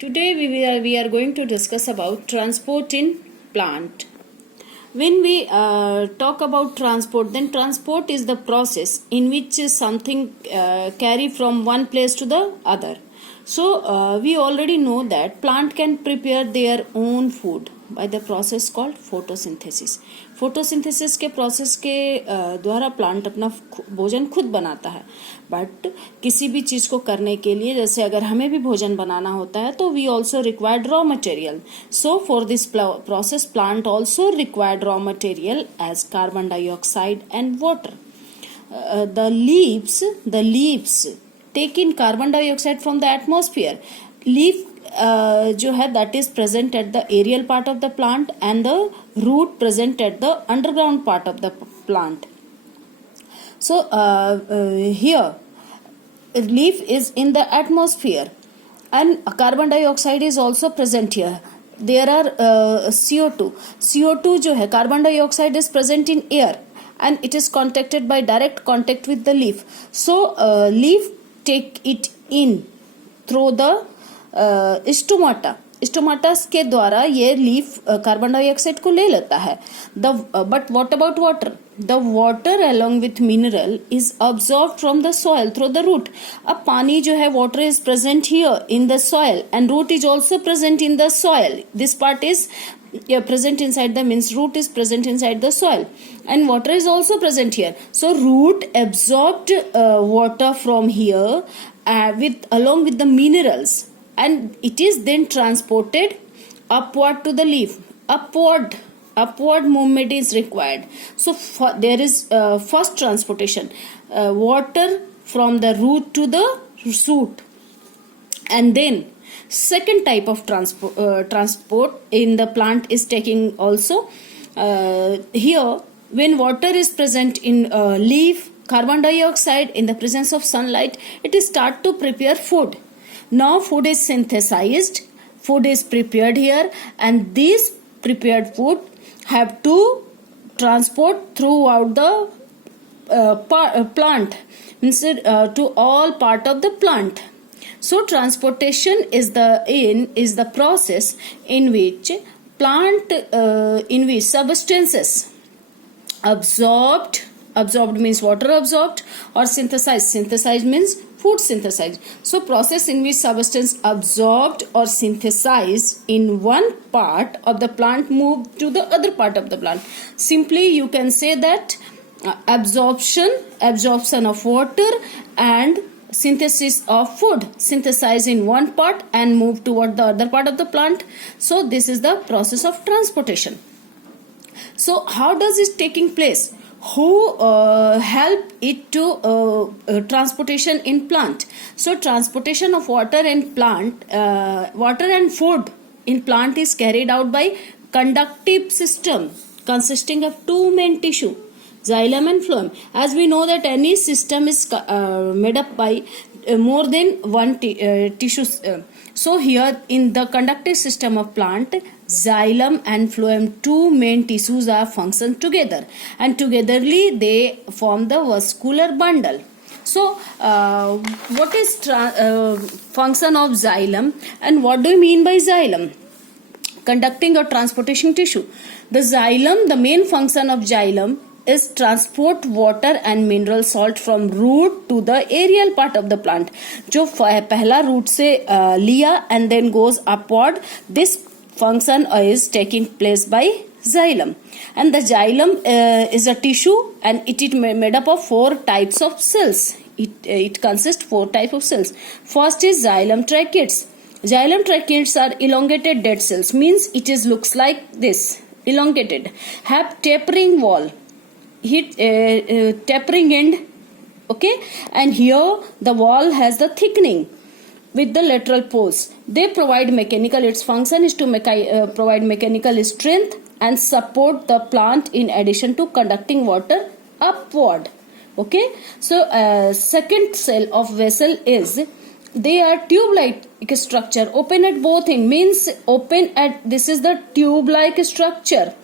Today we are going to discuss about transport in plant. When we talk about transport, then transport is the process in which something carry from one place to the other. So we already know that plant can prepare their own food by the process called photosynthesis. Photosynthesis के process के द्वारा plant अपना भोजन खुद बनाता है. But किसी भी चीज को करने के लिए, जैसे अगर हमें भी भोजन बनाना होता है, तो we also required raw material. So for this process plant also required raw material as carbon dioxide and water. The leaves take in carbon dioxide from the atmosphere. Leaf जो है that is present at the aerial part of the plant and the root present at the underground part of the plant. So here leaf is in the atmosphere and carbon dioxide is also present here. There are CO2 जो है carbon dioxide is present in air and it is contacted by direct contact with the leaf. So leaf take it in through the stomata के द्वारा ये leaf carbon dioxide को ले लेता है. But what about water? The water along with mineral is absorb from the soil through the root. अब पानी जो है, water is present here in the soil and root is also present in the soil. This part is present inside the means root is present inside the soil and water is also present here. So root absorbed water from here along with the minerals, and it is then transported upward to the leaf. Upward movement is required. So there is first transportation, water from the root to the shoot, and then second type of transport in the plant is taking also. Here when water is present in leaf, carbon dioxide in the presence of sunlight, it is start to prepare food. Now food is synthesized, food is prepared here, and this prepared food have to transport throughout the plant, means to all part of the plant. So transportation is the process in which substances absorbed means water absorbed, or synthesized means food synthesized. So process in which substance absorbed or synthesized in one part of the plant moved to the other part of the plant. Simply you can say that absorption of water and synthesis of food, synthesized in one part and moved toward the other part of the plant. So this is the process of transportation. So how does it taking place? Who help it to transportation in plant? So transportation of water and food in plant is carried out by conductive system consisting of two main tissue, xylem and phloem. As we know that any system is made up by more than one tissue. So here in the conductive system of plant, xylem and phloem, two main tissues are function together, and togetherly they form the vascular bundle. So what is function of xylem, and what do you mean by xylem? Conducting or transportation tissue. The main function of xylem is transport water and mineral salt from root to the aerial part of the plant. जो पहला root से लिया and then goes upward, this function is taking place by xylem. And the xylem is a tissue and it is made up of 4 types of cells. It consists 4 types of cells. First is xylem tracheids. Xylem tracheids are elongated dead cells, means it is looks like this, elongated, have tapering wall, tapering end, okay, and here the wall has the thickening with the lateral poles. They provide its function is to provide mechanical strength and support the plant in addition to conducting water upward. Okay, so second cell of vessel is, they are tube-like structure, open at both ends, means open at, this is the tube-like structure,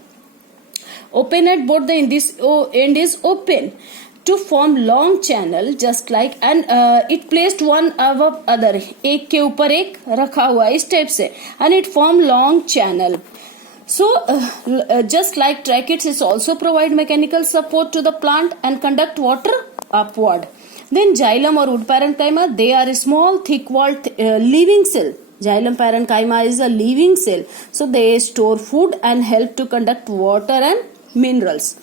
open at both the end, this end is open, to form long channel just like, and it placed one above other, एक के ऊपर एक रखा हुआ इस type से, and it form long channel. So just like tracheids is also provide mechanical support to the plant and conduct water upward. Then xylem or wood parenchyma, they are a small thick walled living cell. Xylem parenchyma is a living cell, so they store food and help to conduct water and minerals.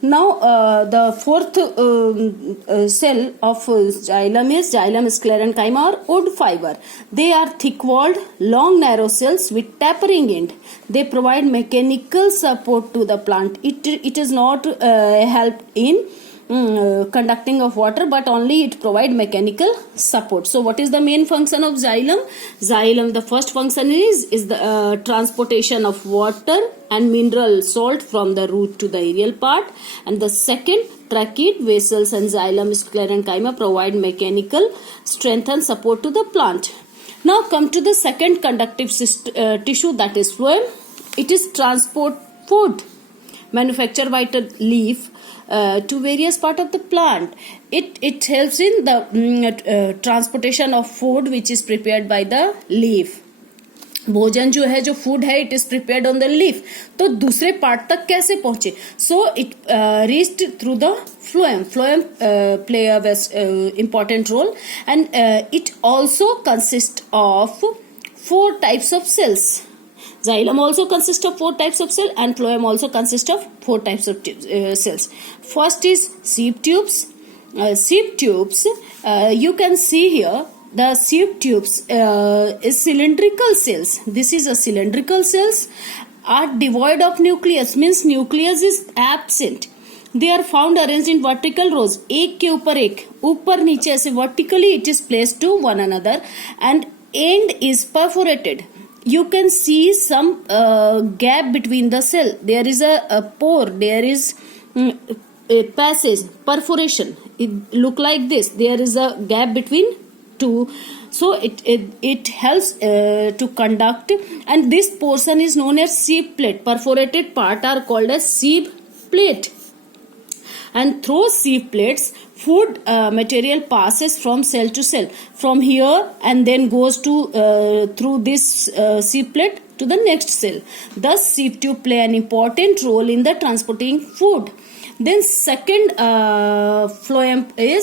Now the fourth cell of xylem is xylem sclerenchyma or wood fiber. They are thick walled, long narrow cells with tapering end. They provide mechanical support to the plant. It is not help in conducting of water, but only it provide mechanical support. So what is the main function of xylem? Xylem, the first function is the transportation of water and mineral salt from the root to the aerial part, and the second, tracheid vessels and xylem sclerenchyma provide mechanical strength and support to the plant. Now come to the second conductive tissue, that is phloem. It is transport food manufactured by the leaf to various part of the plant. It helps in the transportation of food which is prepared by the leaf. भोजन जो है, जो food है, it is prepared on the leaf. तो दूसरे part तक कैसे पहुंचे? So it reached through the phloem. Phloem play a important role, and it also consists of 4 types of cells. Xylem also consists of 4 types of cell, and phloem also consists of 4 types of cells. First is sieve tubes. Sieve tubes, you can see here, the sieve tubes is cylindrical cells. This is a cylindrical cells are devoid of nucleus, means nucleus is absent. They are found arranged in vertical rows, एक के ऊपर एक, ऊपर नीचे ऐसे vertically it is placed to one another, and end is perforated. You can see some gap between the cell. There is a pore, there is a passage, perforation. It look like this. There is a gap between two, so it helps to conduct, and this portion is known as sieve plate. Perforated part are called as sieve plate, and through sieve plates food material passes from cell to cell from here, and then goes to through this sieve plate to the next cell. Thus sieve tube play an important role in the transporting food. Then second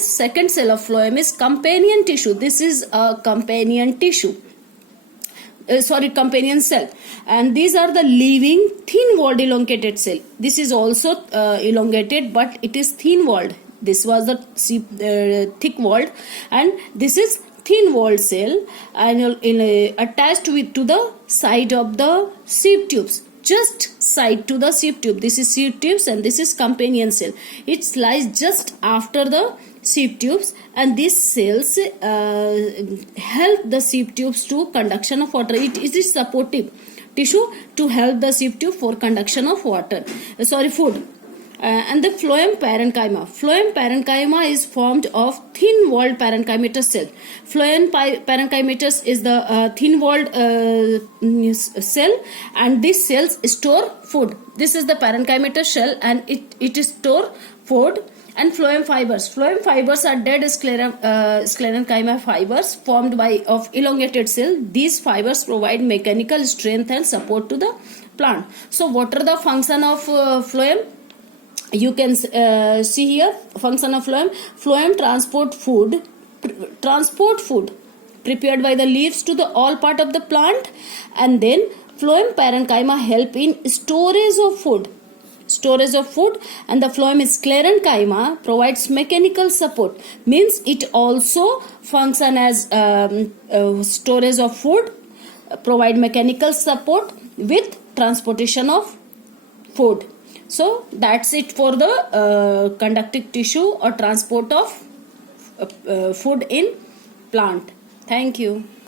second cell of phloem is companion tissue. This is a companion tissue, companion cell, and these are the living thin walled elongated cell. This is also elongated, but it is thin walled. This was the thick walled, and this is thin walled cell, and attached to the side of the sieve tubes, just side to the sieve tube. This is sieve tubes, and this is companion cell. It lies just after the sieve tubes, and these cells help the sieve tubes to conduction of water. It is supportive tissue to help the sieve tube for conduction of food. And the phloem parenchyma. Phloem parenchyma is formed of thin-walled parenchymatous cell. Phloem parenchymatous is the thin-walled cell, and these cells store food. This is the parenchymatous shell, and it store food. And phloem fibers. Phloem fibers are dead sclerenchyma fibers formed of elongated cell. These fibers provide mechanical strength and support to the plant. So what are the function of phloem? You can see here function of phloem. Phloem transport food prepared by the leaves to the all part of the plant, and then phloem parenchyma help in storage of food, and the phloem sclerenchyma provides mechanical support, means it also function as storage of food, provide mechanical support with transportation of food. So that's it for the conductive tissue or transport of food in plant. Thank you.